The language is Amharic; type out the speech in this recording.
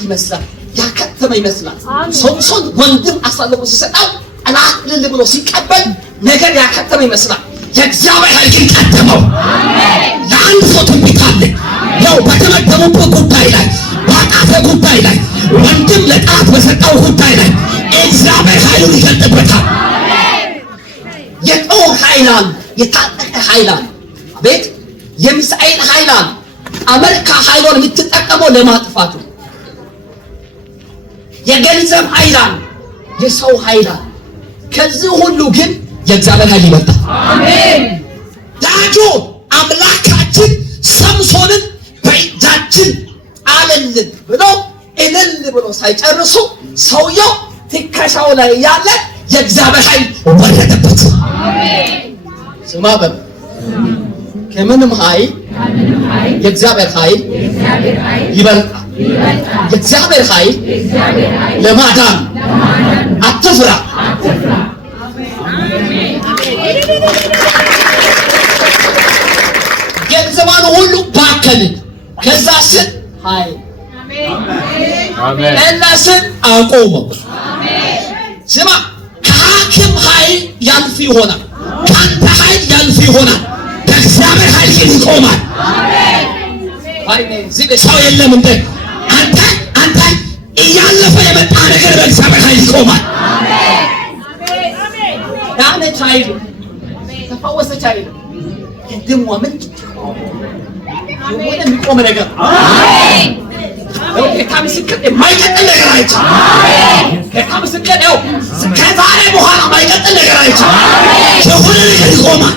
ይመስላል ያከተመ ይመስላል ሶምሶን ወንድም አሳልፎ ሲሰጣው ጠላት ልል ብሎ ሲቀበል ነገር ያከተመ ይመስላል የእግዚአብሔር ኃይል ግን ቀደመው አሜን ለአንድ ሰው ትንቢት አለ ነው በተመደበው ጉዳይ ላይ ባጣፈ ጉዳይ ላይ ወንድም ለጠላት በሰጠው ጉዳይ ላይ እግዚአብሔር ኃይሉን ይገልጥበታል አሜን የጦር ኃይላን የታጠቀ ኃይላን ቤት የሚሳኤል ኃይላን አሜሪካ ኃይሏን የምትጠቀመው ለማጥፋት ነው የገንዘብ ኃይላን የሰው ኃይላን ከዚህ ሁሉ ግን የእግዚአብሔር ኃይል ይበልጣል አሜን ዳጆ አምላካችን ሰምሶንን በእጃችን አለልን ብሎ እልል ብሎ ሳይጨርሱ ሰውየው ትከሻው ላይ ያለ የእግዚአብሔር ኃይል ወረደበት አሜን ስማ በል ከምንም ኃይል የእግዚአብሔር ኃይል ይበልጣል የእግዚአብሔር ኃይል ለማዳን አትፍራ ገንዘቧን ሁሉ ባከንን ከዛ ስን ኃይል እና ስን አቆመው ስማ ከሐኪም ኃይል ያልፍ ይሆናል ከአንተ ኃይል ያልፍ ይሆናል በእግዚአብሔር ኃይል ግን ይቆማል አሜን ሰው የለም እንደ አንተ እያለፈ የመጣ ነገር በእግዚአብሔር ኃይል ይቆማል ዳነች ኃይል ተፈወሰች ኃይል ድሞ ምን የሆነ የሚቆም ነገር አሜን ጌታ ምስክር የማይቀጥል ነገር አይቻል አሜን ጌታ ምስክር ነው ከዛሬ በኋላ የማይቀጥል ነገር አይቻል የሆነ ነገር ይቆማል